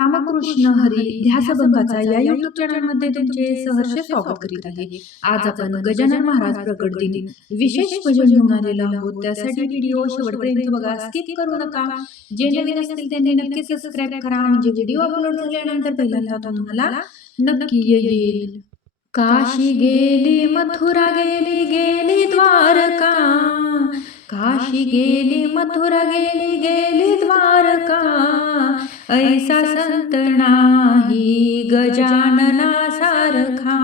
रामकृष्ण हरी ध्यासभंगाचा या YouTube चॅनलमध्ये तुमचे सहर्ष स्वागत करीत आहे. आज आपण गजानन महाराज प्रकट दिन विशेष भजन घेऊन आलेलो आहोत. त्यासाठी व्हिडिओ शेवटपर्यंत बघा, स्किप करू नका. जे नवीन असतील त्यांनी नक्की सबस्क्राईब करा, म्हणजे व्हिडिओ अपलोड झाल्यानंतर पहिल्यांदा तुम्हाला नक्की येईल. काशी गेली मथुरा गेली गेली द्वारका, काशी गेली मथुरा गेली गेली द्वारका, ऐसा संत नाही गजानना सारखा,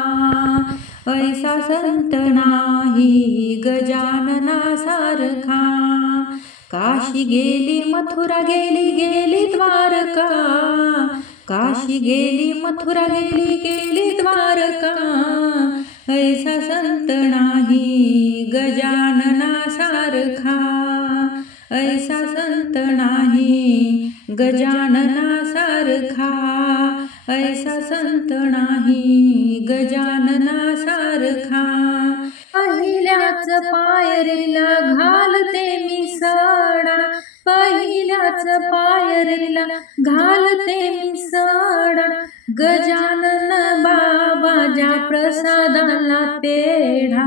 ऐसा संत नाही गजानना सारखा. काशी गेली मथुरा गेली गेली द्वारका, काशी गेली मथुरा गेली गेली द्वारका, ऐसा संत नाही गजानना सारखा, ऐसा संत नाही गजानना सारखा, ऐसा संत नाही गजानना सारखा. पहिल्याच पायरीला घालते मी सडा, पहिल्याच पायरीला घालते मी सडा, गजानन बाबाच्या प्रसादाला पेढा,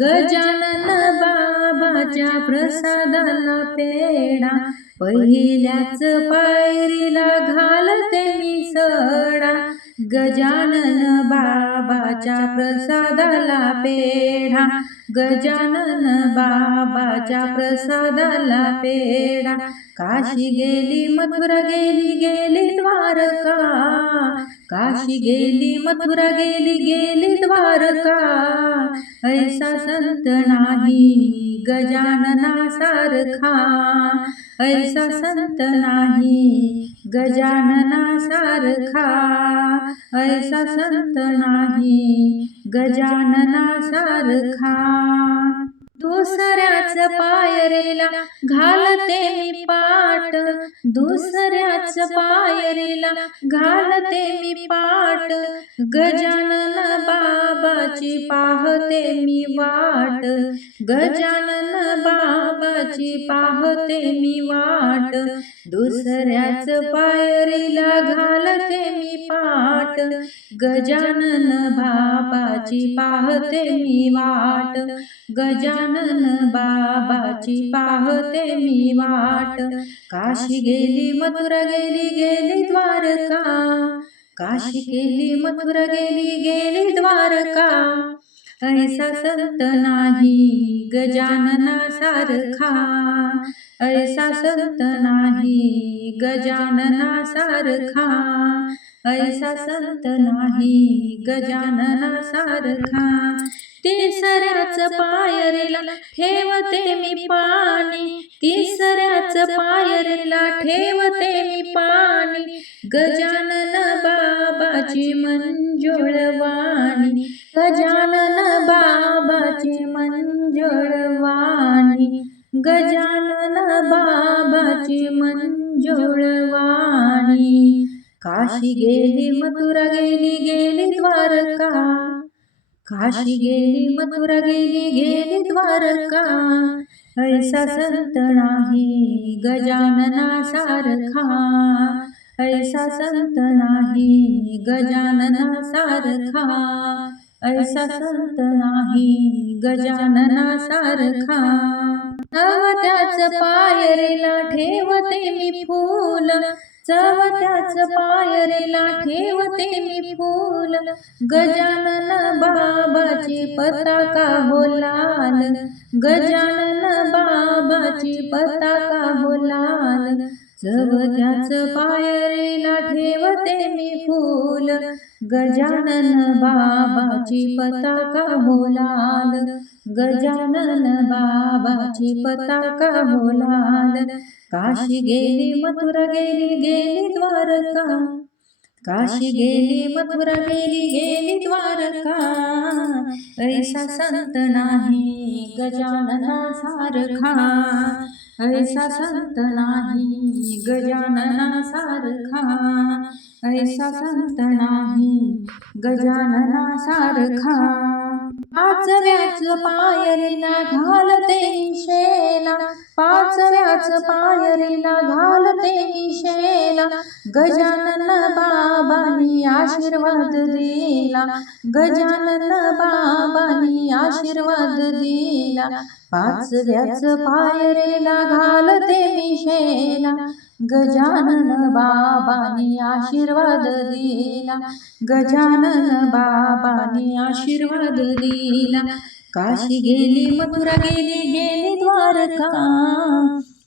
गजानन बाबाच्या प्रसादाला पेढा, पहिल्याच पायरीला घालते मी सडा, गजानन बाबाच्या प्रसादाला पेढा, गजानन बाबाच्या प्रसादाला पेढा. काशी गेली मथुरा गेली गेली द्वारका, काशी गेली मथुरा गेली गेली द्वारका, ऐसा संत नाही गजानना सारखा, ऐसा संत नाही गजानना सारखा, ऐसा संत नाही गजानना सारखा. दुसऱ्याच पायरीला घालते मी पाट, दुसऱ्याच पायरीला घालते मी पाट, गजानन बाबाची पाहते मी वाट, गजानन बाबाची पाहते मी वाट, दुसऱ्याच पायरीला घालते मी पाट, गजानन बाबाची पाहते मी वाट, गजानन बाबाची पाहते मी वाट. काशी गेली मथुरा गेली गेली द्वारका, काशी गेली मथुरा गेली गेली द्वारका, ऐसा संत नाही गजानना सारखा, ऐसा संत नाही गजानना सारखा, ऐसा संत नाही गजानना सारखा. तिसऱ्याच पायरीला ठेवते मी पाणी, तिसऱ्याच पायरीला ठेवते मी पाणी, गजानन बाबाची मंजुळ वाणी, गजानन बाबाची मंजुळ वाणी, गजानन बाबाची मंजुळ वाणी. काशी गेली मथुरा गेली गेली द्वारका, काशी गेली मथुरा गेली गेली द्वारका, ऐसा संत नाही गजानना सारखा, ऐसा संत नाही गजानना सारखा, ऐसा संत नाही गजानना सारखा. चवथ्याच पायरीला ठेवते मी फूल, चवथ्याच पायरीला ठेवते मी फूल, गजानन बाबाची पताका हो लाल, गजानन बाबाची पताका हो लाल, चवथ्याच पायरीला ठेवते मी फूल, गजानन बाबाची पताका हो लाल, गजानन बाबाची पताका हो लाल. काशी गेली मथुरा गेली गेली द्वारका, काशी गेली मथुरा गेली गेली द्वारका, ऐसा संत नाही गजानना सारखा, ऐसा संत नाही गजानना सारखा, ऐसा संत नाही गजानना सारखा. पाचव्याच पायरीला घालते शेला, पाचव्याच पायरीला घालते शेला, गजानन बाबांनी आशीर्वाद दिला, गजानन बाबांनी आशीर्वाद दिला, पाचव्याच पायरीला घालते शेला, गजानन बाबांनी आशीर्वाद दिला, गजानन बाबांनी आशीर्वाद दिला. काशी गेली मथुरा गेली गेली द्वारका,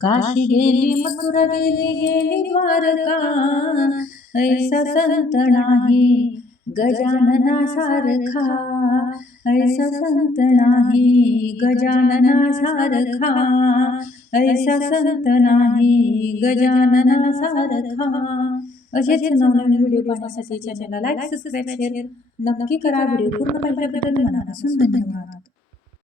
काशी गेली मथुरा गेली द्वारका, ऐसा संत नाही गजानना सारखा, ऐसा संत नाही गजानना सारखा, ऐसा संत नाही गजानना सारखा. असेच नवनवीन व्हिडिओ पाहण्यासाठी चॅनलला लाईक सबस्क्राईब शेअर नक्की करा. व्हिडिओ पूर्ण पाहिल्याबद्दल मनापासून धन्यवाद.